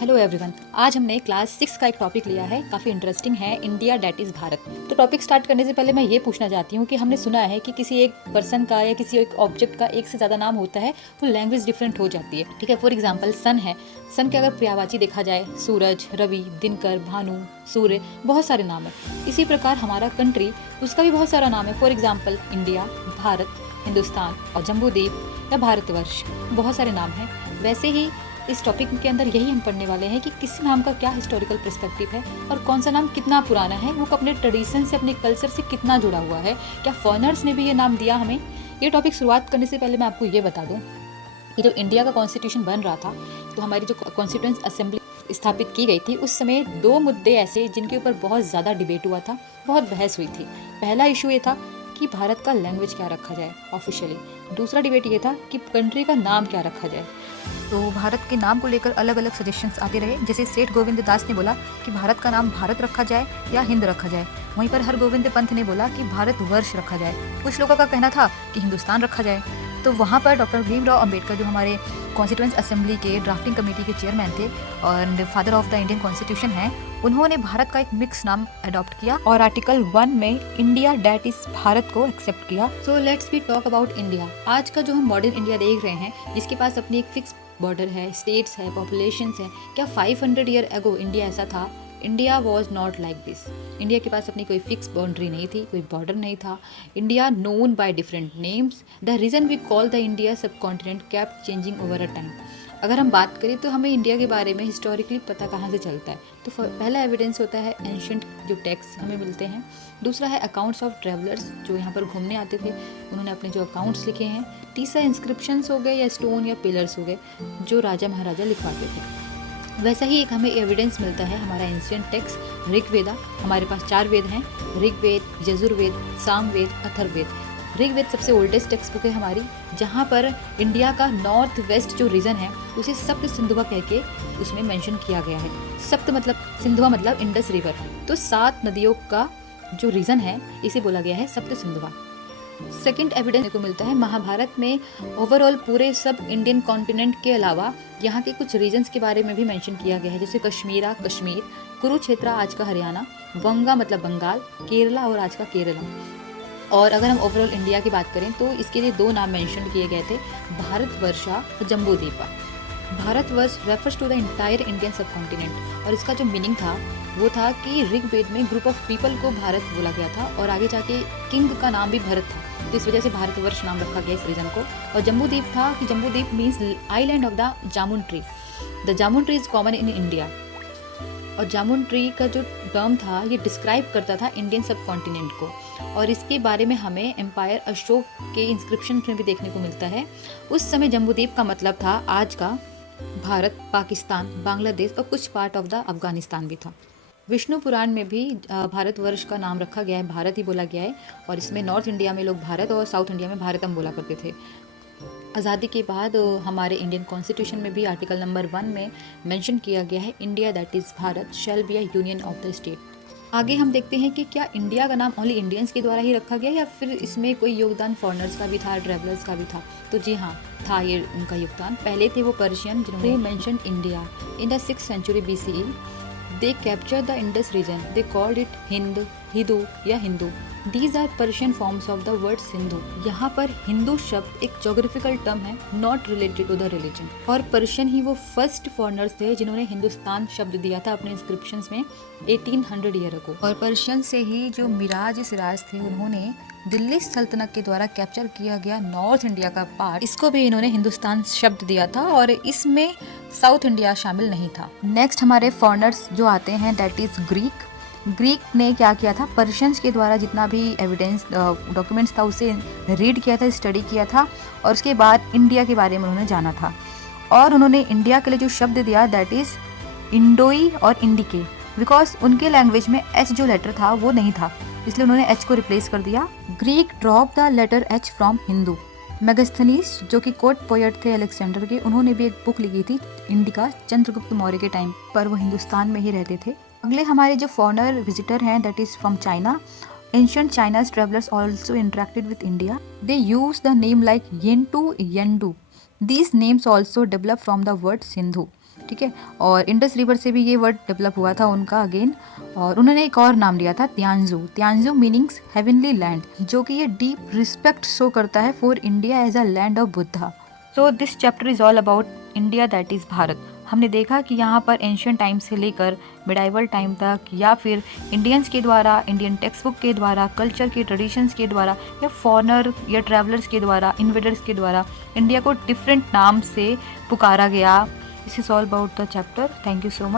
Hello everyone. आज हमने class 6 का एक टॉपिक लिया है, काफ़ी इंटरेस्टिंग है, इंडिया डैट इज़ भारत। तो टॉपिक स्टार्ट करने से पहले मैं ये पूछना चाहती हूँ कि हमने सुना है कि किसी एक पर्सन का या किसी एक ऑब्जेक्ट का एक से ज़्यादा नाम होता है तो लैंग्वेज डिफरेंट हो जाती है। ठीक है, फॉर एग्जाम्पल सन है। सन के अगर पर्यायवाची देखा जाए सूरज, रवि, दिनकर, भानु, सूर्य, बहुत सारे नाम है। इसी प्रकार हमारा कंट्री, उसका भी बहुत सारा नाम है। For example India, Bharat, Hindustan और जम्बूद्वीप या भारतवर्ष, बहुत सारे नाम हैं। वैसे ही इस टॉपिक के अंदर यही हम पढ़ने वाले हैं कि किस नाम का क्या हिस्टोरिकल पर्सपेक्टिव है और कौन सा नाम कितना पुराना है, वो अपने ट्रेडिशन से, अपने कल्चर से कितना जुड़ा हुआ है, क्या फॉरेनर्स ने भी ये नाम दिया हमें। ये टॉपिक शुरुआत करने से पहले मैं आपको ये बता दूं कि जब इंडिया का कॉन्स्टिट्यूशन बन रहा था तो हमारी जो कॉन्स्टिट्यूंट असेंबली स्थापित की गई थी, उस समय दो मुद्दे ऐसे जिनके ऊपर बहुत ज़्यादा डिबेट हुआ था, बहुत बहस हुई थी। पहला इशू ये था कि भारत का लैंग्वेज क्या रखा जाए ऑफिशियली। दूसरा डिबेट ये था कि कंट्री का नाम क्या रखा जाए। तो भारत के नाम को लेकर अलग अलग सजेशंस आते रहे। जैसे सेठ गोविंद दास ने बोला कि भारत का नाम भारत रखा जाए या हिंद रखा जाए। वहीं पर हरगोविंद पंत ने बोला कि भारतवर्ष रखा जाए। कुछ लोगों का कहना था कि हिंदुस्तान रखा जाए। तो वहाँ पर डॉक्टर भीमराव अंबेडकर, जो हमारे कॉन्स्टिट्यूंट असेंबली के ड्राफ्टिंग कमेटी के चेयरमैन थे और father of the Indian constitution हैं, उन्होंने भारत का एक मिक्स नाम अडॉप्ट किया और आर्टिकल 1 में इंडिया डैट इज भारत को एक्सेप्ट किया। So let's be talk about India. आज का जो हम मॉडर्न इंडिया देख रहे हैं, जिसके पास अपनी एक फिक्स बॉर्डर है, स्टेट्स है, पॉपुलेशंस है, क्या 500 ईयर अगो इंडिया ऐसा था? India was not like this. India के पास अपनी कोई फिक्स बाउंड्री नहीं थी, कोई बॉर्डर नहीं था। India known by different names. The reason we call the India subcontinent kept changing over a time. अगर हम बात करें तो हमें इंडिया के बारे में हिस्टोरिकली पता कहाँ से चलता है, तो पहला एविडेंस होता है एंशंट जो टेक्स्ट हमें मिलते हैं। दूसरा है अकाउंट्स ऑफ ट्रेवलर्स जो यहाँ पर घूमने आते थे, उन्होंने अपने जो अकाउंट्स लिखे हैं। तीसरा इंस्क्रिप्शंस हो गए या स्टोन या पिलर्स हो गए जो राजा महाराजा लिखवाते थे। वैसा ही एक हमें एविडेंस मिलता है हमारा एंशिएंट टेक्स्ट ऋग्वेदा। हमारे पास 4 वेद हैं, ऋग्वेद, यजुर्वेद, सामवेद, अथर्ववेद। ऋग्वेद सबसे ओल्डेस्ट टेक्स्ट बुक है हमारी, जहाँ पर इंडिया का नॉर्थ वेस्ट जो रीजन है उसे सप्त सिंधुवा कह के उसमें मेंशन किया गया है। सप्त मतलब सिंधुवा मतलब इंडस रिवर, तो 7 नदियों का जो रीजन है इसे बोला गया है सप्त सिंधुवा। सेकेंड एविडेंस को मिलता है महाभारत में। ओवरऑल पूरे सब इंडियन कॉन्टिनेंट के अलावा यहाँ के कुछ रीजन्स के बारे में भी मेंशन किया गया है, जैसे कश्मीरा कश्मीर, कुरुक्षेत्र आज का हरियाणा, वंगा मतलब बंगाल, केरला और आज का केरला। और अगर हम ओवरऑल इंडिया की बात करें तो इसके लिए 2 नाम मेंशन किए गए थे, भारतवर्षा और Jambudvipa. Bharatvarsh refers to the entire Indian subcontinent और इसका जो मीनिंग था वो था कि ऋग्वेद में ग्रुप ऑफ पीपल को भारत बोला गया था और आगे जाके किंग का नाम भी भरत था, तो इस वजह से भारतवर्ष नाम रखा गया इस रीजन को। और जम्बूद्वीप था कि Jambudvipa means island of the jamun tree. The jamun tree is common in India. और जामुन ट्री का जो टर्म था ये डिस्क्राइब करता था इंडियन सब कॉन्टिनेंट को, और इसके बारे में हमें एम्पायर अशोक के इंस्क्रिप्शन में भी देखने को मिलता है। उस समय जम्बूद्वीप का मतलब था आज का भारत, पाकिस्तान, बांग्लादेश और कुछ पार्ट ऑफ द अफगानिस्तान भी था। विष्णु पुराण में भी भारतवर्ष का नाम रखा गया है, भारत ही बोला गया है, और इसमें नॉर्थ इंडिया में लोग भारत और साउथ इंडिया में भारतम बोला करते थे। आज़ादी के बाद हमारे इंडियन कॉन्स्टिट्यूशन में भी आर्टिकल नंबर 1 में मेंशन किया गया है India that is Bharat shall be a union of the state. आगे हम देखते हैं कि क्या इंडिया का नाम ओनली इंडियंस के द्वारा ही रखा गया या फिर इसमें कोई योगदान फॉरेनर्स का भी था, ट्रैवलर्स का भी था। तो जी हाँ, था ये उनका योगदान। पहले थे वो पर्शियन जिन्होंने mention India in the 6th century BCE। They capture the Indus region, they called it Hind, Hindu या Hindu. These are Persian forms of the word Sindhu. यहाँ पर हिंदू शब्द एक जोग्राफिकल टर्म है, not related to the religion. और पर्शियन ही वो फर्स्ट फॉरेनर्स थे जिन्होंने हिंदुस्तान शब्द दिया था अपने इंस्क्रिप्शंस में 1800 ईयर अगो। और पर्शियन से ही जो मिराज सिराज थे, उन्होंने दिल्ली सल्तनत के द्वारा कैप्चर किया गया नॉर्थ इंडिया का पार्ट, इसको भी इन्होंने हिंदुस्तान शब्द दिया था और इसमें साउथ इंडिया शामिल नहीं था। नेक्स्ट हमारे फॉरेनर्स जो आते हैं दैट इज ग्रीक। ग्रीक ने क्या किया था, पर्शियंस के द्वारा जितना भी एविडेंस डॉक्यूमेंट्स था उसे रीड किया था, स्टडी किया था और उसके बाद इंडिया के बारे में उन्होंने जाना था। और उन्होंने इंडिया के लिए जो शब्द दिया दैट इज इंडोई और इंडिके, बिकॉज उनके लैंग्वेज में एच जो लेटर था वो नहीं था, इसलिए उन्होंने एच को रिप्लेस कर दिया। Greek drop the letter h from Hindu. Megasthenes जो कि कोर्ट पोएट थे अलेक्जेंडर के, उन्होंने भी एक बुक लिखी थी इंडिका चंद्रगुप्त मौर्य के टाइम पर, वो हिंदुस्तान में ही रहते थे। अगले हमारे जो फॉरेनर विजिटर हैं that is from China. Ancient चाइना's travelers also interacted with India. They use the name like Yentu, Yendu. These names also develop from the word Sindhu. ठीक है। और इंडस रिवर से भी ये वर्ड डेवलप हुआ था उनका अगेन। और उन्होंने एक और नाम लिया था Tianzhu. Tianzhu meanings heavenly land, जो कि ये डीप रिस्पेक्ट शो करता है for India as a land of Buddha. So this chapter is all about India that is Bharat. हमने देखा कि यहाँ पर एंशियंट टाइम से लेकर मिडाइवल टाइम तक, या फिर इंडियंस के द्वारा, इंडियन टेक्स्ट बुक के द्वारा, कल्चर के ट्रेडिशंस के द्वारा, या फॉरनर या ट्रैवलर्स के द्वारा, इन्वेडर्स के द्वारा इंडिया को डिफरेंट नाम से पुकारा गया। This is all about the chapter. Thank you so much.